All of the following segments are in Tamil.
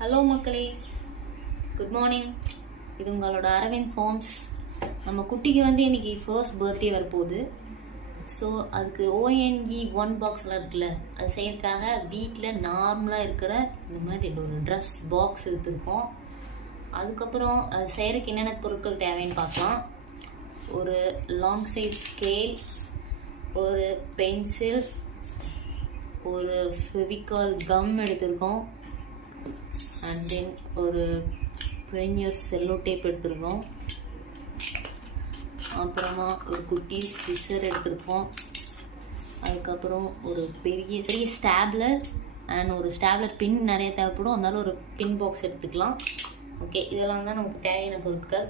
ஹலோ மக்களே, குட் மார்னிங். இது உங்களோட அரவிந்த் ஃபார்ம்ஸ். நம்ம குட்டிக்கு இன்னைக்கு ஃபர்ஸ்ட் பர்த்டே வரப்போகுது. ஸோ அதுக்கு ONE 1 பாக்ஸ்லாம் இருக்குல்ல, அது செய்யறதுக்காக வீட்டில் நார்மலாக இருக்கிற இந்த மாதிரி ஒரு ட்ரெஸ் பாக்ஸ் எடுத்துருக்கோம். அதுக்கப்புறம் அது செய்கிறதுக்கு என்னென்ன பொருட்கள் தேவைன்னு பார்க்கலாம். ஒரு லாங் சைஸ் ஸ்கேல், ஒரு பென்சில், ஒரு ஃபெவிகால் கம் எடுத்திருக்கோம், அண்ட் தென் ஒரு ப்ரீமியர் செல்லோ டேப் எடுத்திருக்கோம். அப்புறமா ஒரு குட்டி சிசர் எடுத்திருக்கோம். அதுக்கப்புறம் ஒரு பெரிய ஸ்டாப்லர் அண்ட் ஒரு ஸ்டாப்லர் பின் நிறைய தேவைப்படும், அதனால ஒரு பின் பாக்ஸ் எடுத்துக்கலாம். ஓகே, இதெல்லாம் தான் நமக்கு தேவையான பொருட்கள்.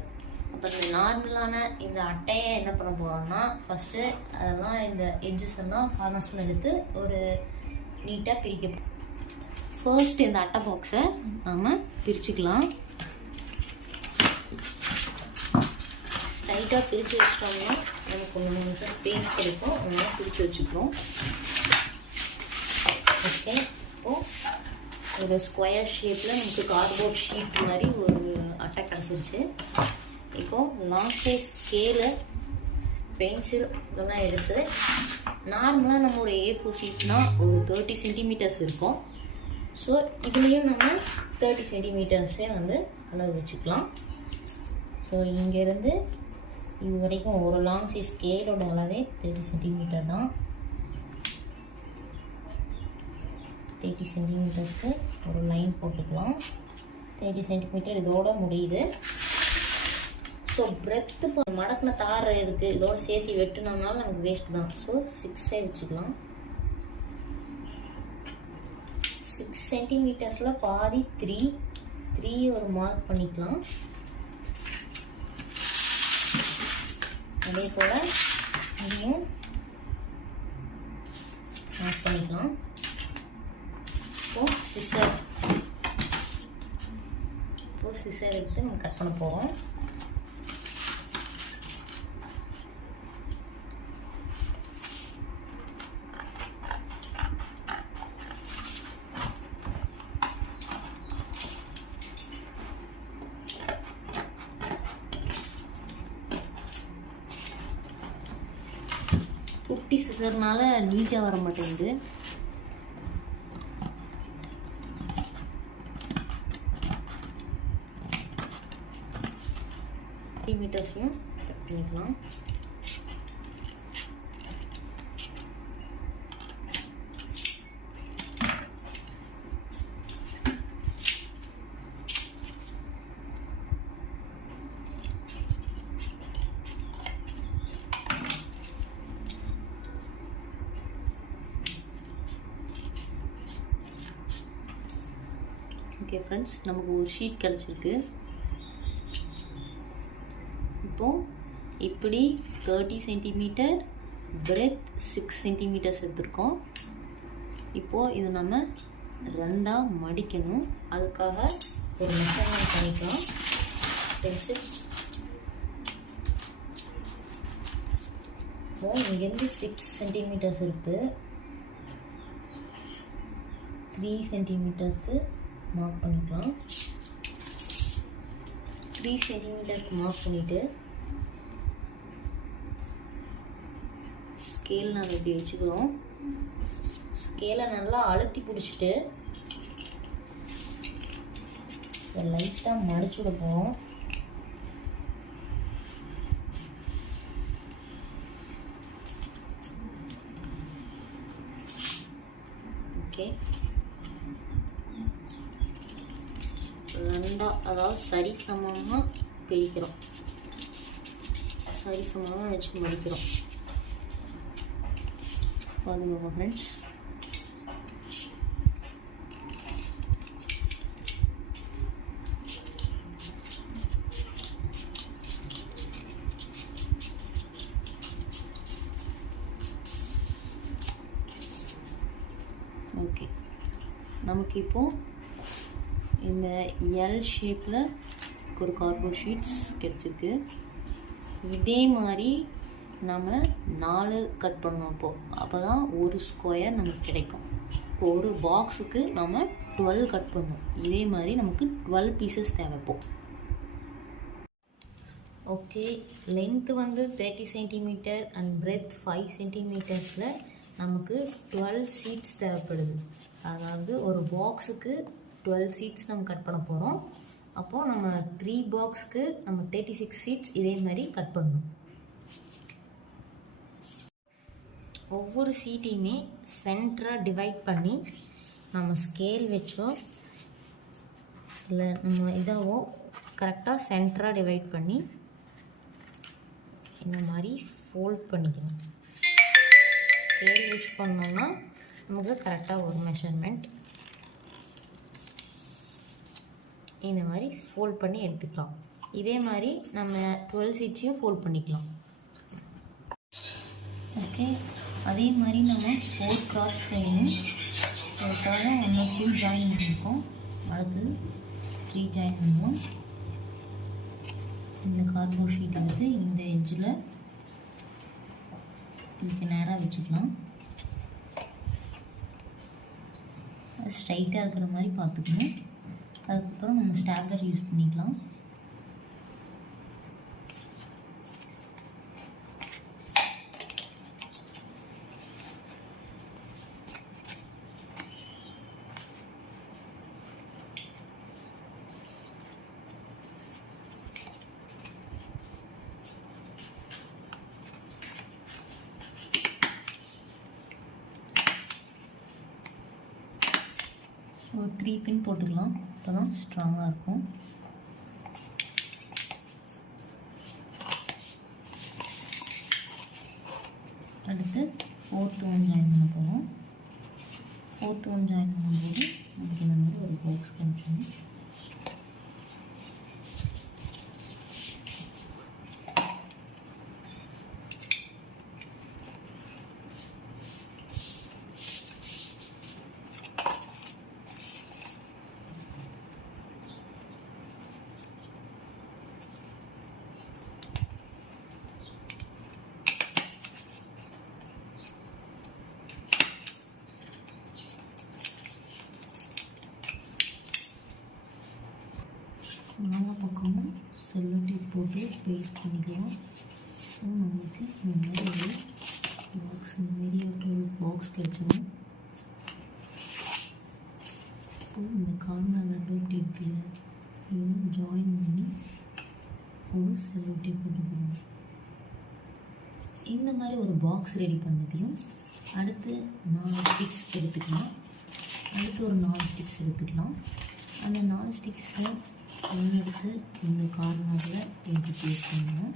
அப்புறம் இந்த நார்மலான இந்த அட்டையை என்ன பண்ண போகிறோம்னா, ஃபஸ்ட்டு அதெல்லாம் இந்த எட்ஜஸ் எல்லாம் கார்னர்ஸில் எடுத்து ஒரு நீட்டாக பிரிக்க. ஃபர்ஸ்ட் இந்த அட்டை பாக்ஸை நம்ம பிரிச்சுக்கலாம். டைட்டாக பிரித்து வச்சிட்டோம்னா நமக்கு கொஞ்சம் ஸ்பேஸ் கிடைக்கும், அதனால பிரித்து வச்சுக்கிறோம். ஓகே, இப்போது ஒரு ஸ்கொயர் ஷேப்பில் நமக்கு கார்ட்போர்ட் ஷீட் மாதிரி ஒரு அட்டை கிடச்சிருச்சு. இப்போது லாங் சைஸ் ஸ்கேலு, பென்சில் இதெல்லாம் எடுத்து நார்மலாக நம்ம ஒரு A4 ஷீட்னா ஒரு 30 சென்டிமீட்டர்ஸ் இருக்கும். ஸோ இதுலேயும் நம்ம 30 சென்டிமீட்டர்ஸே அளவு வச்சுக்கலாம். ஸோ இங்கேருந்து இது வரைக்கும் ஒரு லாங் சைஸ் ஸ்கேலோட அளவே 30 சென்டிமீட்டர் தான். 30 சென்டிமீட்டர்ஸ்க்கு ஒரு லைன் போட்டுக்கலாம். 30 சென்டிமீட்டர் இதோட முடியுது. ஸோ பிரெத்து இப்போ மடக்கின தார் இருக்குது, இதோட சேர்த்து வெட்டினோம்னாலும் நமக்கு வேஸ்ட் தான். ஸோ 6 வச்சுக்கலாம். 6 சென்டிமீட்டர்ஸில் பாதி 3 ஒரு மார்க் பண்ணிக்கலாம். அதே போல் இதையும் மார்க் பண்ணிக்கலாம். இப்போது சிசர் எடுத்து நம்ம கட் பண்ண போகிறோம். குட்டி சிசர்னால நீட்டாக வர மாட்டேங்குது. மீட்டர்ஸையும் கட் பண்ணிக்கலாம். ஓகே ஃப்ரெண்ட்ஸ், நமக்கு ஒரு ஷீட் கிடச்சிருக்கு. இப்போது இப்படி 30 சென்டிமீட்டர், பிரெத் 6 சென்டிமீட்டர்ஸ் எடுத்திருக்கோம். இப்போது இது நம்ம 2ஆக மடிக்கணும். அதுக்காக ஒரு மெஷர்மெண்ட் பண்ணிக்கலாம். பென்சில் இப்போது இங்கேருந்து 6 சென்டிமீட்டர்ஸ் இருக்குது. 3 சென்டிமீட்டர்ஸ்க்கு மார்க் பண்ணிக்கலாம். 3 சென்டிமீட்டருக்கு மார்க் பண்ணிவிட்டு ஸ்கேல் நாங்கள் இப்படி வச்சுக்கிறோம். ஸ்கேலை நல்லா அழுத்தி பிடிச்சிட்டு லைட்டாக மடிச்சு விட போகிறோம். ஓகே, அதாவது சரிசமமாக பிரிக்கிறோம், சரிசமமாக வச்சு மடிக்கிறோம். பாருங்க ஃப்ரெண்ட்ஸ், ஓகே, நமக்கு இப்போது இந்த எல் ஷேப்பில் ஒரு கார்ட்போர்ட் ஷீட்ஸ் கிடச்சிருக்கு. இதே மாதிரி நம்ம 4 கட் பண்ணணும். அப்போ தான் ஒரு ஸ்கொயர் நமக்கு கிடைக்கும். ஒரு பாக்ஸுக்கு நம்ம 12 கட் பண்ணணும். இதே மாதிரி நமக்கு 12 பீசஸ் தேவைப்போம். ஓகே, லென்த்து வந்து 30 சென்டிமீட்டர் அண்ட் பிரெத் 5 சென்டிமீட்டர்ஸில் நமக்கு 12 சீட்ஸ் தேவைப்படுது. அதாவது ஒரு பாக்ஸுக்கு 12 சீட்ஸ் நம்ம கட் பண்ண போகிறோம். அப்போது நம்ம 3 பாக்ஸுக்கு நம்ம 36 சீட்ஸ் இதே மாதிரி கட் பண்ணணும். ஒவ்வொரு சீட்டையுமே சென்டராக டிவைட் பண்ணி நம்ம ஸ்கேல் வச்சோ இல்லை நம்ம இதாவோ கரெக்டாக சென்டராக டிவைட் பண்ணி இந்த மாதிரி ஃபோல்ட் பண்ணிக்கணும். ஸ்கேல் வச்சு பண்ணோம்னா நமக்கு கரெக்டாக ஒரு மெஷர்மெண்ட் இந்த மாதிரி ஃபோல்ட் பண்ணி எடுத்துக்கலாம். இதே மாதிரி நம்ம 12 சீட்ஸையும் ஃபோல்ட் பண்ணிக்கலாம். ஓகே, அதே மாதிரி நம்ம 4 கிராஸ் செய்யணும். அதுக்காக 1 2 ஜாயின் பண்ணியிருக்கோம். அடுத்து 3 ஜாயின் பண்ணுவோம். இந்த கார்ட்போர்ட் ஷீட் எடுத்து இந்த எட்ஜில் இதுக்கு நேராக வச்சுக்கலாம். அது ஸ்ட்ரைட்டாக இருக்கிற மாதிரி பார்த்துக்கணும். அதுக்கப்புறம் நம்ம ஸ்டாப்லர் யூஸ் பண்ணிக்கலாம். ஒரு 3 பின் போட்டுக்கலாம். அப்போ தான் ஸ்ட்ராங்காக இருக்கும். அடுத்து 4th ஒன் ஜாயின் பண்ண போகிறோம். 4th ஒன் ஜாயின் பண்ணும்போது நமக்கு இந்த மாதிரி ஒரு பாக்ஸ் கிடைக்கும். நாலா பக்கமும் செல்லோ டேப் போட்டு பேஸ்ட் பண்ணிக்கலாம். ஸோ நம்மளுக்கு இந்த மாதிரி ஒரு பாக்ஸ், இந்த மாதிரி ஒரு பாக்ஸ் கிடைச்சிடும். இந்த கார்னரில் டோப் டேப்பில் இன்னும் ஜாயின் பண்ணி ஒரு செல்லோ டேப் போட்டுக்கணும். இந்த மாதிரி ஒரு பாக்ஸ் ரெடி பண்ணதையும் அடுத்து 4 ஸ்டிக்ஸ் எடுத்துக்கலாம். அடுத்து ஒரு 4 ஸ்டிக்ஸ் எடுத்துக்கலாம். அந்த 4 ஸ்டிக்ஸில் ஒன்று எடுத்து இந்த கார்னரில் எடுத்து பேஸ்ட் பண்ணுவோம்.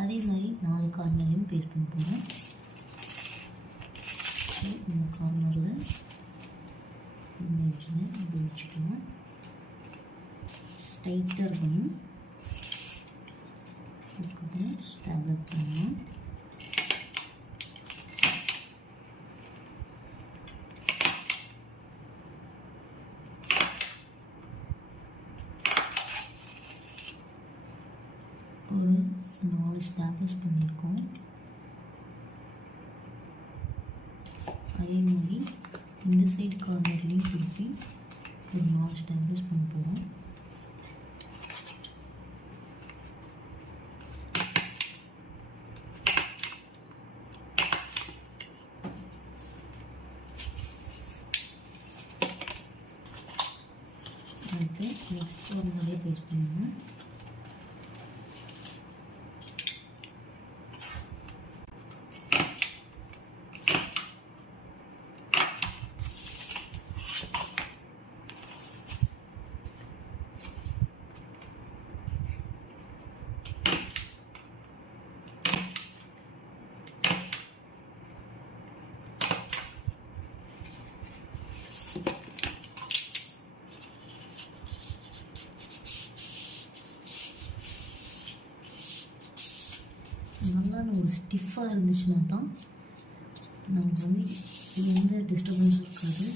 அதே மாதிரி 4 கார்னர்லையும் பேஸ்ட் பண்ண போகிறோம். இந்த கார்னரில் இந்த எட்ஜில் இப்படி வச்சுக்கலாம். ஸ்ட்ரைட்டாக இருக்கணும். அதுக்கப்புறம் ஸ்டாப்லர் பண்ணலாம். ஒரு 4 ஸ்டாப்லர்ஸ் பண்ணியிருக்கோம். அதே மாதிரி இந்த சைடு கார்னர்லேயும் திருப்பி ஒரு 4 ஸ்டாப்லர்ஸ் பண்ண போகிறோம். அடுத்து நெக்ஸ்ட் ஒரு நிறைய பேஸ்ட் பண்ணுவோம். நல்லா ஒரு ஸ்டிஃபாக இருந்துச்சுன்னா தான் நமக்கு வந்து எந்த டிஸ்டர்பன்ஸும் இருக்காது.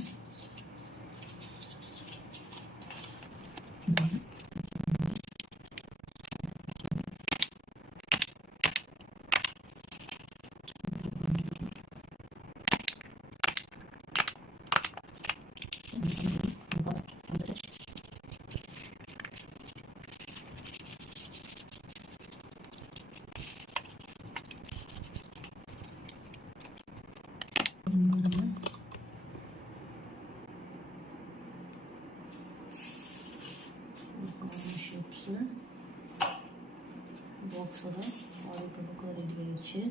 பாக்ஸோட வால்பேப்பருக்கு ரெடி ஆயிடுச்சு.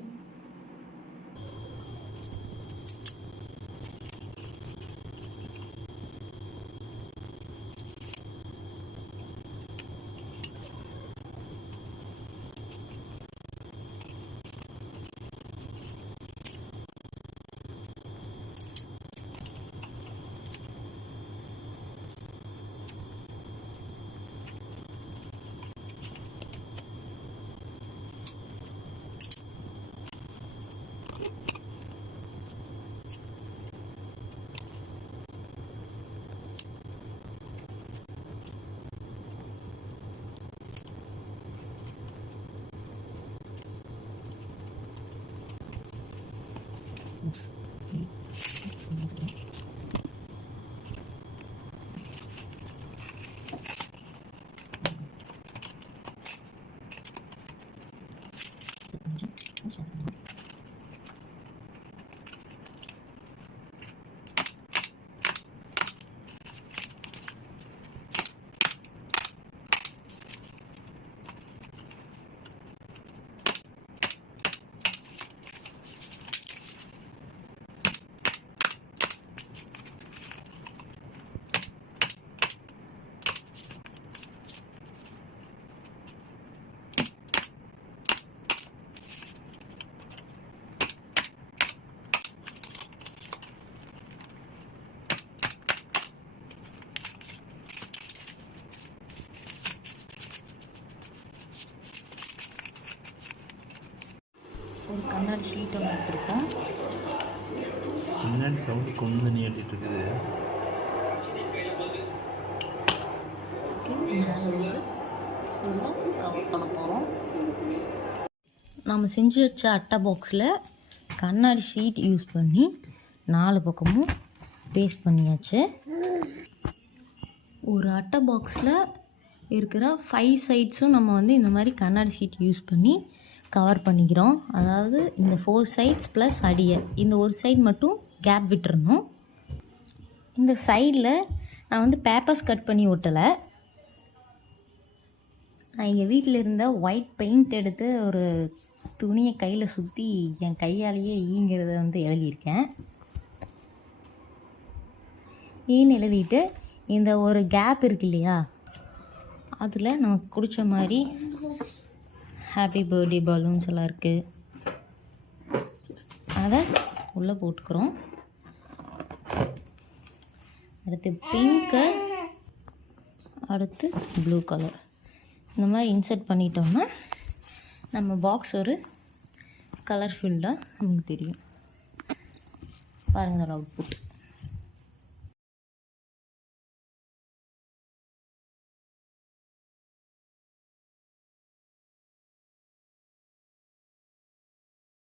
ஒரு கண்ணாடி ஷீட் ஒன்று எடுத்துருக்கோம். கண்ணாடி சவுண்டு கொண்டு தண்ணி ஏற்றிட்டு இருக்குது. மேலே வந்து ஃபுல்லாக கவர் பண்ண போகிறோம். நம்ம செஞ்சு வச்ச அட்டை பாக்ஸில் கண்ணாடி ஷீட் யூஸ் பண்ணி 4 பக்கமும் பேஸ்ட் பண்ணியாச்சு. ஒரு அட்டை பாக்ஸில் இருக்கிற 5 சைட்ஸும் நம்ம வந்து இந்த மாதிரி கண்ணாடி ஷீட் யூஸ் பண்ணி கவர் பண்ணிக்கிறோம். அதாவது இந்த 4 சைட்ஸ் ப்ளஸ் அடியை இந்த ஒரு சைடு மட்டும் கேப் விட்டுறணும். இந்த சைடில் நான் வந்து பேப்பர்ஸ் கட் பண்ணி ஒட்டலை. நான் எங்கள் வீட்டில் இருந்த ஒயிட் பெயிண்ட் எடுத்து ஒரு துணியை கையில் சுற்றி என் கையாலேயே ஈங்கிறத வந்து எழுதியிருக்கேன். ஈன்னு எழுதிட்டு இந்த ஒரு கேப் இருக்கு இல்லையா, அதில் நமக்கு பிடிச்ச மாதிரி ஹாப்பி பர்த்டே பலூன்ஸ் எல்லாம் இருக்குது. அதை உள்ளே போட்டுக்கிறோம். அடுத்து பிங்க்கு, அடுத்து ப்ளூ கலர் இந்த மாதிரி இன்சர்ட் பண்ணிட்டோம்னா நம்ம பாக்ஸ் ஒரு கலர்ஃபுல்லாக நமக்கு தெரியும். பாருங்கள் அவுட்புட்.